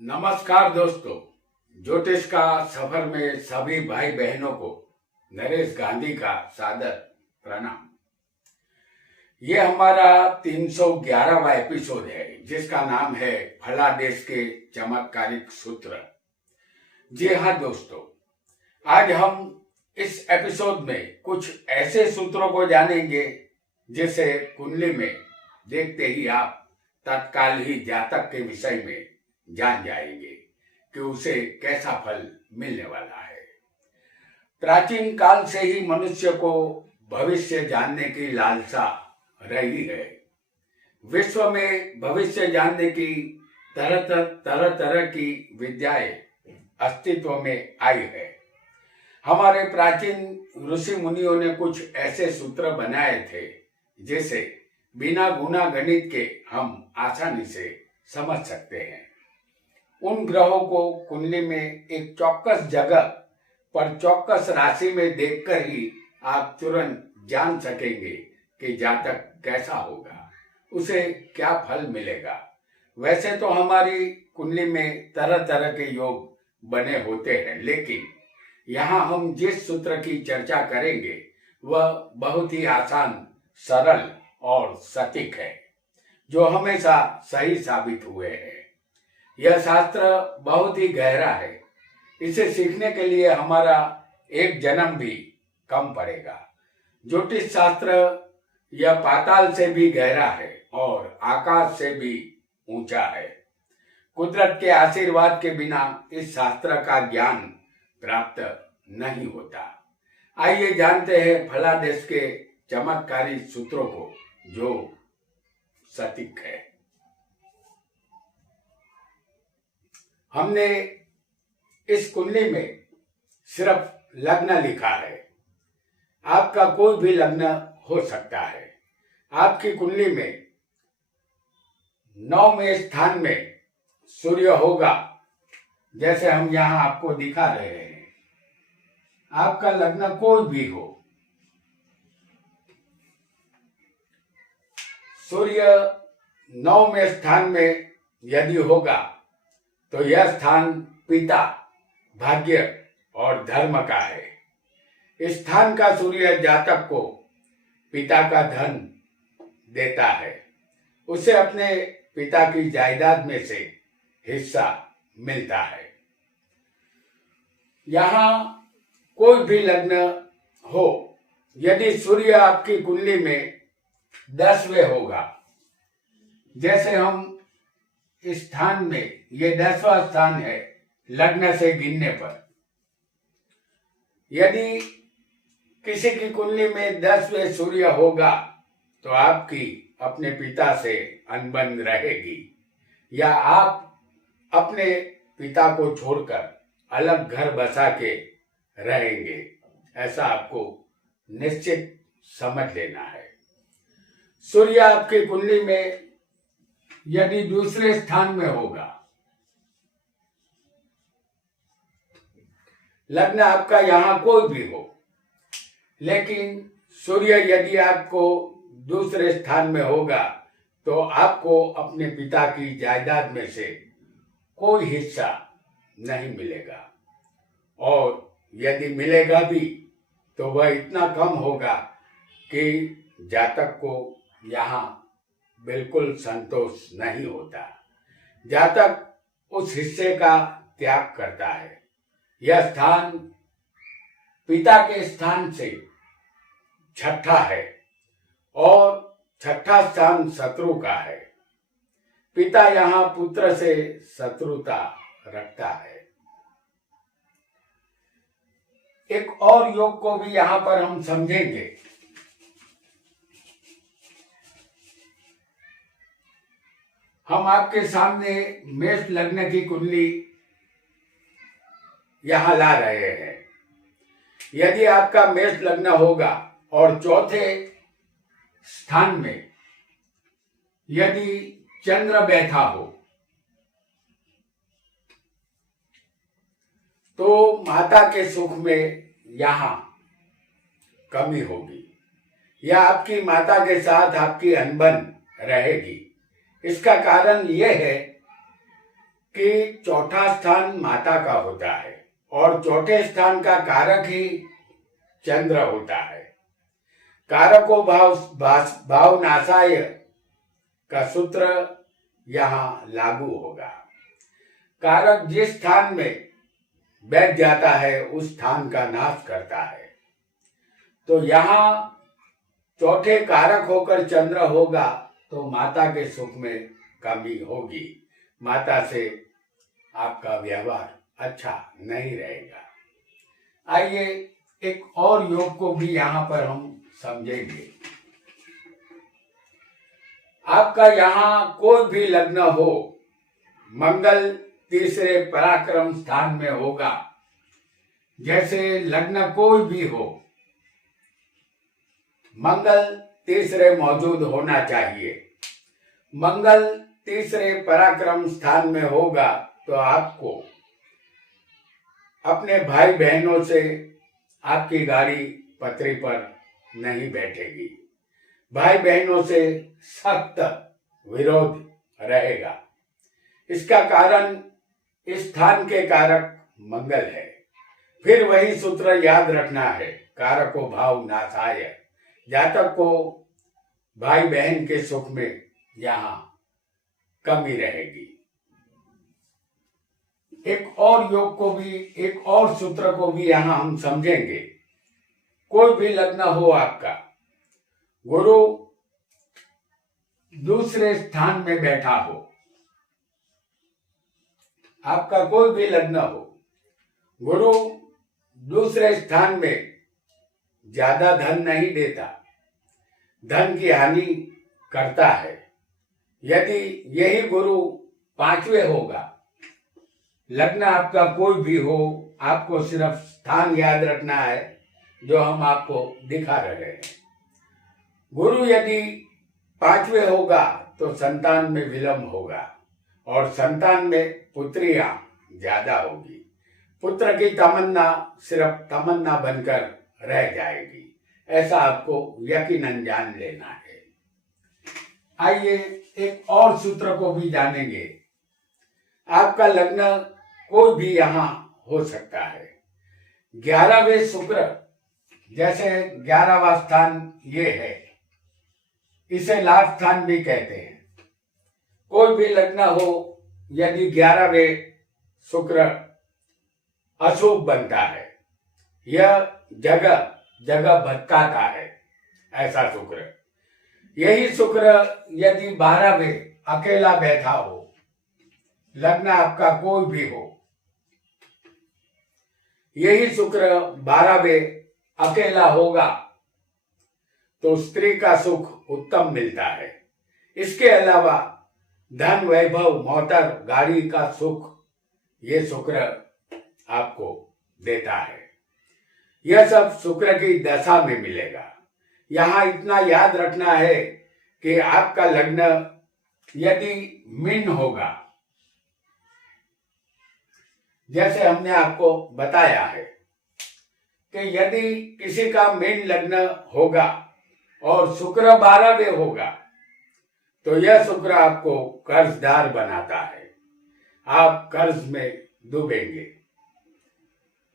नमस्कार दोस्तों। ज्योतिष का सफर में सभी भाई बहनों को नरेश गांधी का सादर प्रणाम। ये हमारा 311वां एपिसोड है जिसका नाम है फलादेश के चमत्कारिक सूत्र। जी हाँ दोस्तों, आज हम इस एपिसोड में कुछ ऐसे सूत्रों को जानेंगे जिसे कुंडली में देखते ही आप तत्काल ही जातक के विषय में जान जाएंगे कि उसे कैसा फल मिलने वाला है। प्राचीन काल से ही मनुष्य को भविष्य जानने की लालसा रही है। विश्व में भविष्य जानने की तरह तरह की विद्याएं अस्तित्व में आई है। हमारे प्राचीन ऋषि मुनियों ने कुछ ऐसे सूत्र बनाए थे जिसे बिना गुणा गणित के हम आसानी से समझ सकते हैं। उन ग्रहों को कुंडली में एक चौक्कस जगह पर चौक्कस राशि में देखकर ही आप तुरंत जान सकेंगे कि जातक कैसा होगा, उसे क्या फल मिलेगा। वैसे तो हमारी कुंडली में तरह तरह के योग बने होते हैं, लेकिन यहाँ हम जिस सूत्र की चर्चा करेंगे वह बहुत ही आसान, सरल और सटीक है, जो हमेशा सही साबित हुए हैं। यह शास्त्र बहुत ही गहरा है। इसे सीखने के लिए हमारा एक जन्म भी कम पड़ेगा। ज्योतिष शास्त्र यह पाताल से भी गहरा है और आकाश से भी ऊंचा है। कुदरत के आशीर्वाद के बिना इस शास्त्र का ज्ञान प्राप्त नहीं होता। आइए जानते हैं फलादेश के चमत्कारी सूत्रों को जो सटीक है। हमने इस कुंडली में सिर्फ लग्न लिखा है। आपका कोई भी लग्न हो सकता है। आपकी कुंडली में 9वें स्थान में सूर्य होगा, जैसे हम यहाँ आपको दिखा रहे हैं। आपका लग्न कोई भी हो, सूर्य 9वें स्थान में यदि होगा तो यह स्थान पिता, भाग्य और धर्म का है। इस स्थान का सूर्य जातक को पिता का धन देता है। उसे अपने पिता की जायदाद में से हिस्सा मिलता है। यहाँ कोई भी लग्न हो, यदि सूर्य आपकी कुंडली में 10वें होगा, जैसे हम इस स्थान में, ये 10वां स्थान है लग्न से गिनने पर। यदि किसी की कुंडली में 10वें सूर्य होगा तो आपकी अपने पिता से अनबन रहेगी, या आप अपने पिता को छोड़कर अलग घर बसा के रहेंगे। ऐसा आपको निश्चित समझ लेना है। सूर्य आपकी कुंडली में यदि दूसरे स्थान में होगा, लग्न आपका यहां कोई भी हो, लेकिन सूर्य यदि आपको दूसरे स्थान में होगा तो आपको अपने पिता की जायदाद में से कोई हिस्सा नहीं मिलेगा, और यदि मिलेगा भी तो वह इतना कम होगा कि जातक को यहाँ बिल्कुल संतोष नहीं होता। जातक उस हिस्से का त्याग करता है। यह स्थान पिता के स्थान से छठा है और छठा स्थान शत्रु का है। पिता यहाँ पुत्र से शत्रुता रखता है। एक और योग को भी यहाँ पर हम समझेंगे। हम आपके सामने मेष लग्न की कुंडली यहां ला रहे हैं। यदि आपका मेष लग्न होगा और चौथे स्थान में यदि चंद्र बैठा हो तो माता के सुख में यहां कमी होगी, या आपकी माता के साथ आपकी अनबन रहेगी। इसका कारण यह है कि चौथा स्थान माता का होता है और चौथे स्थान का कारक ही चंद्र होता है। कारको भाव नाशाय का सूत्र यहाँ लागू होगा। कारक जिस स्थान में बैठ जाता है उस स्थान का नाश करता है। तो यहाँ चौथे कारक होकर चंद्र होगा तो माता के सुख में कमी होगी, माता से आपका व्यवहार अच्छा नहीं रहेगा। आइए एक और योग को भी यहाँ पर हम समझेंगे। आपका यहाँ कोई भी लग्न हो, मंगल तीसरे पराक्रम स्थान में होगा। जैसे लग्न कोई भी हो, मंगल तीसरे मौजूद होना चाहिए। मंगल तीसरे पराक्रम स्थान में होगा तो आपको अपने भाई बहनों से आपकी गाड़ी पटरी पर नहीं बैठेगी, भाई बहनों से सख्त विरोध रहेगा। इसका कारण इस स्थान के कारक मंगल है। फिर वही सूत्र याद रखना है, कारको भाव नाशाय। जातक को भाई बहन के सुख में यहाँ कमी रहेगी। एक और योग को भी, एक और सूत्र को भी यहाँ हम समझेंगे। कोई भी लग्न हो आपका, गुरु दूसरे स्थान में बैठा हो, आपका कोई भी लग्न हो, गुरु दूसरे स्थान में ज्यादा धन नहीं देता, धन की हानि करता है। यदि यही गुरु पांचवें होगा, लग्न आपका कोई भी हो, आपको सिर्फ स्थान याद रखना है जो हम आपको दिखा रहे हैं। गुरु यदि पांचवें होगा तो संतान में विलंब होगा और संतान में पुत्रियां ज्यादा होगी। पुत्र की तमन्ना सिर्फ तमन्ना बनकर रह जाएगी, ऐसा आपको यकीनन जान लेना है। आइए एक और सूत्र को भी जानेंगे। आपका लग्न कोई भी यहाँ हो सकता है। 11वें शुक्र, जैसे 11वां स्थान ये है, इसे लाभ स्थान भी कहते हैं। कोई भी लग्न हो, यदि 11वें शुक्र अशुभ बनता है, यह जगह जगह भटकाता है, ऐसा शुक्र। यही शुक्र यदि 12वें अकेला बैठा हो, लग्न आपका कोई भी हो, यही शुक्र 12वें अकेला होगा तो स्त्री का सुख उत्तम मिलता है। इसके अलावा धन, वैभव, मोटर, गाड़ी का सुख ये शुक्र आपको देता है। यह सब शुक्र की दशा में मिलेगा। यहाँ इतना याद रखना है कि आपका लग्न यदि मीन होगा, जैसे हमने आपको बताया है कि यदि किसी का मीन लग्न होगा और शुक्र 12वें होगा तो यह शुक्र आपको कर्जदार बनाता है, आप कर्ज में डूबेंगे।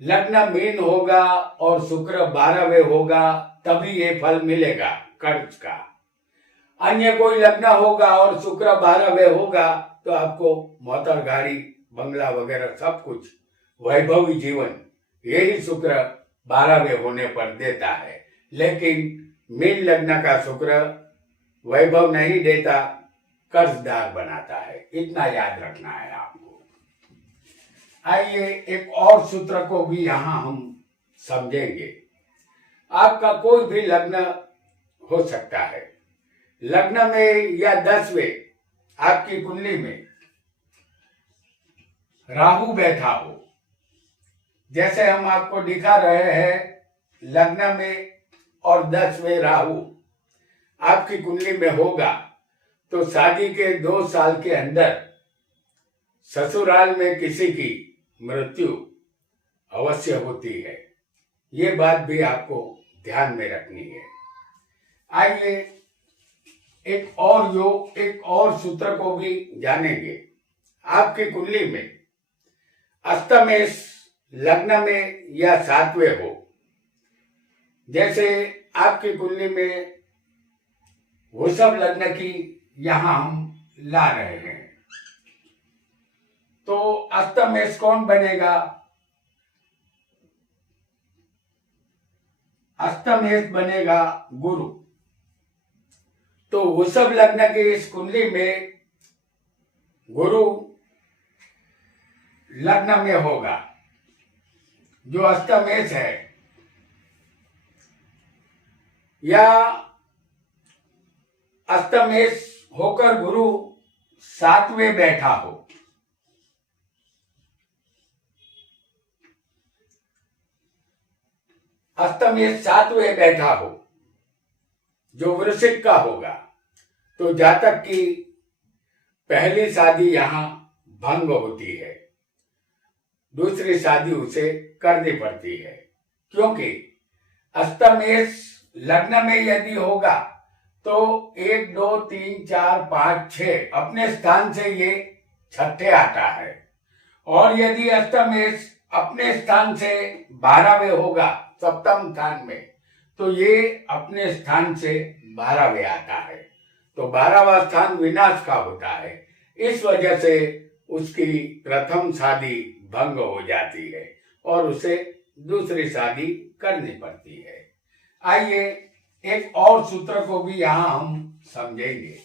लग्न मीन होगा और शुक्र 12वें होगा तभी ये फल मिलेगा कर्ज का। अन्य कोई लग्न होगा और शुक्र 12वें होगा तो आपको मोटर, गाड़ी, बंगला वगैरह सब कुछ, वैभवी जीवन, यही शुक्र 12वें होने पर देता है। लेकिन मीन लग्न का शुक्र वैभव नहीं देता, कर्जदार बनाता है। इतना याद रखना है आपको। आइए एक और सूत्र को भी यहाँ हम समझेंगे। आपका कोई भी लग्न हो सकता है। लग्न में या 10वें आपकी कुंडली में राहु बैठा हो, जैसे हम आपको दिखा रहे हैं, लग्न में और 10वें राहु आपकी कुंडली में होगा तो शादी के 2 साल के अंदर ससुराल में किसी की मृत्यु अवश्य होती है। ये बात भी आपको ध्यान में रखनी है। आइए एक और योग, एक और सूत्र को भी जानेंगे। आपकी कुंडली में अष्टमेश लग्न में या सातवें हो, जैसे आपकी कुंडली में वृषभ लग्न की यहां हम ला रहे हैं, तो अष्टमेश कौन बनेगा? अष्टमेश बनेगा गुरु। तो वृषभ लग्न की इस कुंडली में गुरु लग्न में होगा, जो अष्टमेश है, या अष्टमेश होकर गुरु सातवें बैठा हो। अष्टमेश सातवें बैठा हो, जो वृश्चिक का होगा, तो जातक की पहली शादी यहां भंग होती है, दूसरी शादी उसे करनी पड़ती है, क्योंकि अष्टमेश लग्न में यदि होगा तो 1 2 3 4 5 6 अपने स्थान से ये छठे आता है, और यदि अष्टमेश अपने स्थान से 12वें होगा सप्तम स्थान में, तो ये अपने स्थान से 12वें आता है। तो 12वां स्थान विनाश का होता है, इस वजह से उसकी प्रथम शादी भंग हो जाती है और उसे दूसरी शादी करनी पड़ती है। आइए एक और सूत्र को भी यहां हम समझेंगे।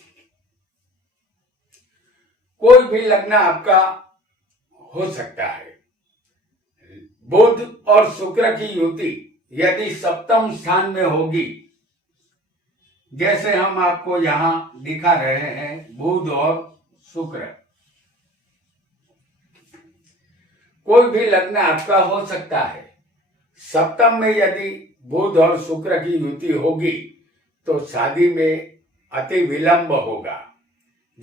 कोई भी लग्न आपका हो सकता है, बुध और शुक्र की युति यदि सप्तम स्थान में होगी, जैसे हम आपको यहां दिखा रहे हैं बुध और शुक्र, कोई भी लग्न आपका हो सकता है, सप्तम में यदि बुध और शुक्र की युति होगी तो शादी में अति विलंब होगा।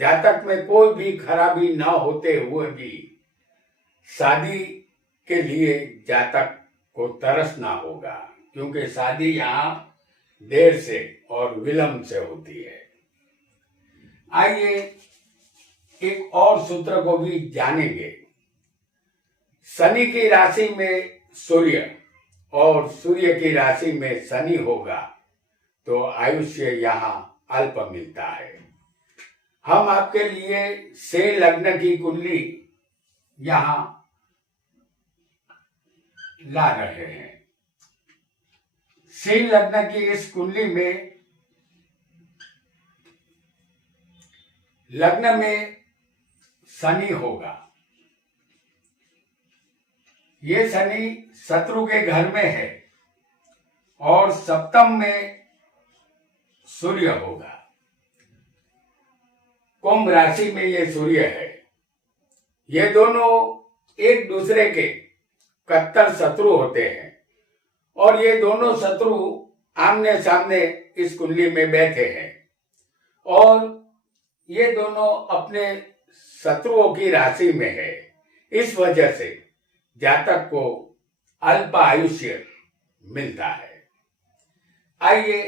जातक में कोई भी खराबी न होते हुए भी शादी के लिए जातक को तरसना होगा, क्योंकि शादी यहाँ देर से और विलंब से होती है। आइए एक और सूत्र को भी जानेंगे। शनि की राशि में सूर्य और सूर्य की राशि में शनि होगा तो आयुष्य यहाँ अल्प मिलता है। हम आपके लिए से लग्न की कुंडली यहाँ ला रहे हैं। से लग्न की इस कुंडली में लग्न में शनि होगा। ये शनि शत्रु के घर में है और सप्तम में सूर्य होगा। कुंभ राशि में ये सूर्य है। ये दोनों एक दूसरे के कट्टर शत्रु होते हैं और ये दोनों शत्रु आमने सामने इस कुंडली में बैठे हैं और ये दोनों अपने शत्रुओं की राशि में है। इस वजह से जातक को अल्प आयुष्य मिलता है। आइए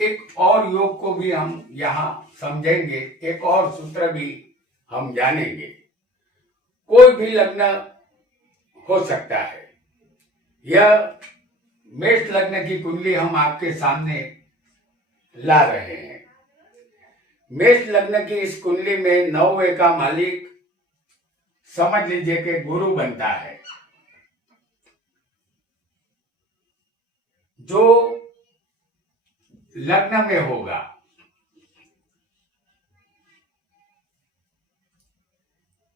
एक और योग को भी हम यहाँ समझेंगे, एक और सूत्र भी हम जानेंगे। कोई भी लग्न हो सकता है। यह मेष लग्न की कुंडली हम आपके सामने ला रहे हैं। मेष लग्न की इस कुंडली में 9वें का मालिक समझ लीजिए कि गुरु बनता है, जो लग्न में होगा।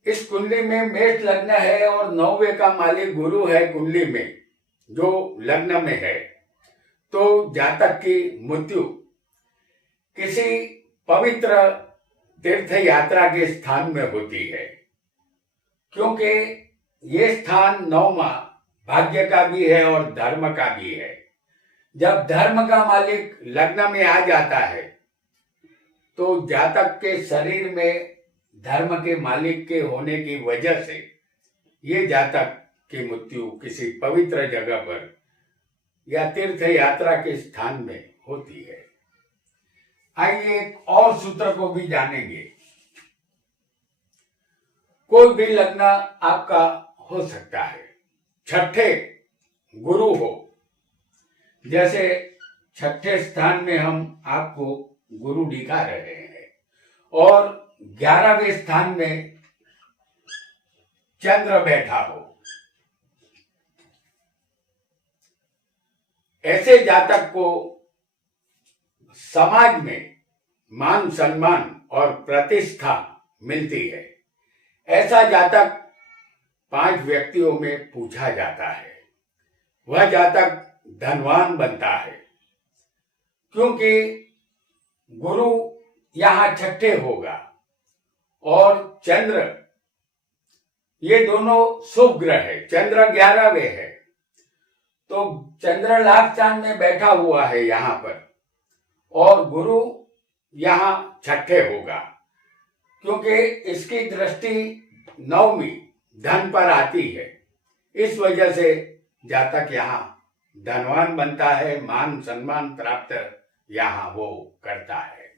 इस कुंडली में मेष लग्न है और 9वें का मालिक गुरु है कुंडली में, जो लग्न में है, तो जातक की मृत्यु किसी पवित्र तीर्थ यात्रा के स्थान में होती है, क्योंकि ये स्थान 9वां भाग्य का भी है और धर्म का भी है। जब धर्म का मालिक लग्न में आ जाता है तो जातक के शरीर में धर्म के मालिक के होने की वजह से ये जातक की मृत्यु किसी पवित्र जगह पर या तीर्थ यात्रा के स्थान में होती है। आइए एक और सूत्र को भी जानेंगे। कोई भी लग्न आपका हो सकता है। छठे गुरु हो, जैसे छठे स्थान में हम आपको गुरु दिखा रहे हैं, और 11वें स्थान में चंद्र बैठा हो, ऐसे जातक को समाज में मान सम्मान और प्रतिष्ठा मिलती है। ऐसा जातक 5 व्यक्तियों में पूछा जाता है। वह जातक धनवान बनता है, क्योंकि गुरु यहां छठे होगा और चंद्र, ये दोनों शुभ ग्रह है। चंद्र 11वें है, तो चंद्र लाभ स्थान में बैठा हुआ है यहां पर, और गुरु यहां छठे होगा, क्योंकि इसकी दृष्टि 9वीं धन पर आती है। इस वजह से जातक यहाँ धनवान बनता है, मान सम्मान प्राप्त यहाँ वो करता है।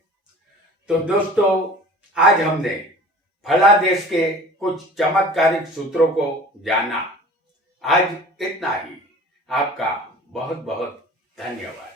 तो दोस्तों, आज हमने फलादेश के कुछ चमत्कारिक सूत्रों को जाना। आज इतना ही। आपका बहुत बहुत धन्यवाद।